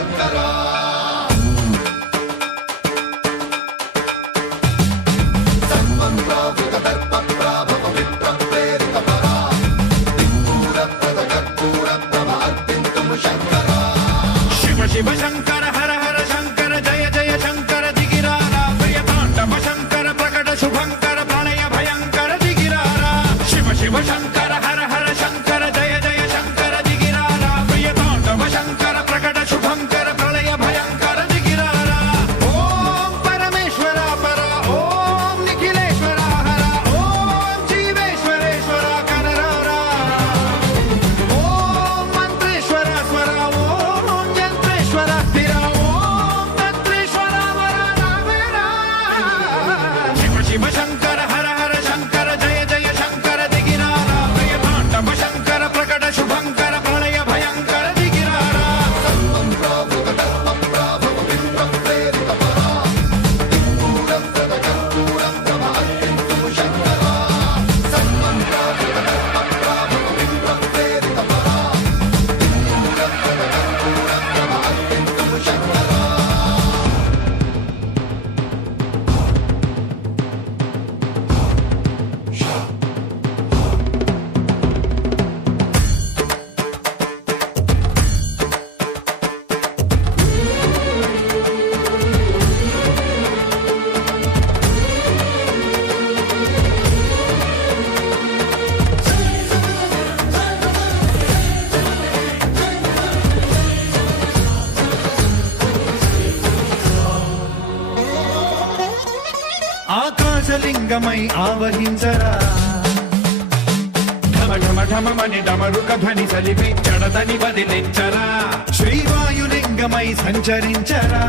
శంకరా సర్వం ప్రావృత దర్ప ప్రాభవ విప్ర ప్రేరిత పరా దిక్పూర ప్రద కర్పూర ప్రభ అర్పింతుము శంకరా శివ శివ శంకర హర హర శంకర జయ జయ శంకర దిగిరారా ప్రియ తాండవ శంకర ప్రకట శుభంకర ప్రళయ భయంకర దిగిరారా శివ శివ శంకర హర హర శంకర జయ జయ శంకర దిగిరారా ప్రియ తాండవ శంకర ప్రకట శుభంకర ప్రళయ భయంకర దిగిరారా ఓం పరమేశ్వర పర ఓం నిఖిలేశ్వర హర ఓం జీవేశ్వరేశ్వర కరరారా ఓం మంత్రేశ్వర స్వర ఓం యంత్రేశ్వర స్థిర ఓం తంత్రేశ్వర వర నావేరా శివ శివ శంకర హర హర శంకర జయ జయ శంకర దిగిరారా ప్రియ తాండవ శంకర ప్రకట శుభంకర ప్రళయ భయంకర దిగిరారా సర్వం ప్రావృత దర్ప ప్రాభవ విప్ర ప్రేరిత పరా దిక్పూర ప్రద కర్పూర ప్రభ అర్పింతుము శంకరా సర్వం ప్రావృత దర్ప ప్రాభవ విప్ర ప్రేరిత పరా దిక్పూర ప్రద కర్పూర ప్రభ అర్పింతుము శంకరా ఆకాశలింగమై ఆవహించరా ఢమ ఢమ ఢమమని డమరుక ధ్వని సలిపి జడదని వదిలించరా శ్రీవాయులింగమై సంచరించరా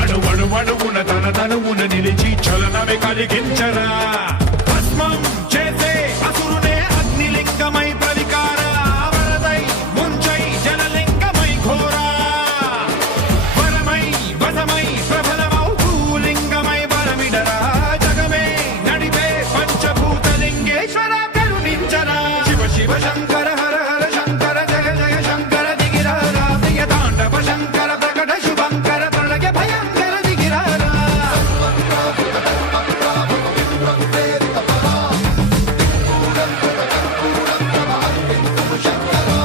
అణువణువున తన తనువున నిలిచి చలనమే కలిగించరా భస్మం చేసే అసురునే అగ్నిలింగమై ప్రవికార వరదై ముంచై జలలింగమై ఘోరా వరమై వసమై ప్రబలమౌ భూలింగమై వరమిడరా జగమే నడిపే పంచభూతలింగేశ్వర కరుణించరా శివ శివ శంకర హర హర శంకర జయ జయ శంకర దిగిరారా ప్రియ తాండవ శంకర ప్రకట శుభంకర ప్రళయ భయంకర దిగిరారా సర్వం ప్రావృత దర్ప ప్రాభవ విప్ర ప్రేరిత పరా దిక్పూర ప్రద కర్పూర ప్రభ అర్పింతుము శంకరా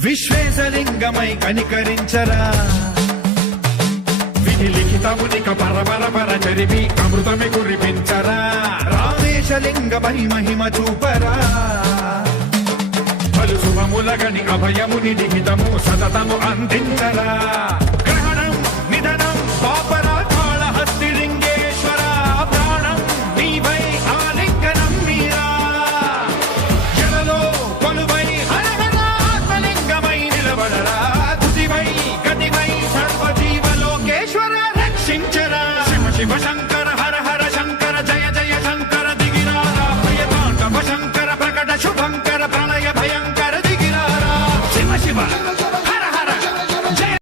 విశ్వేశలింగమై కనికరించరా విధి లిఖితమునిక పరపర పర చరివి అమృతమి కురిపించరా రామేశలింగమై మహిమ చూపరా పలు శుభములగని అభయముని లిఖితము సతతము అందించరా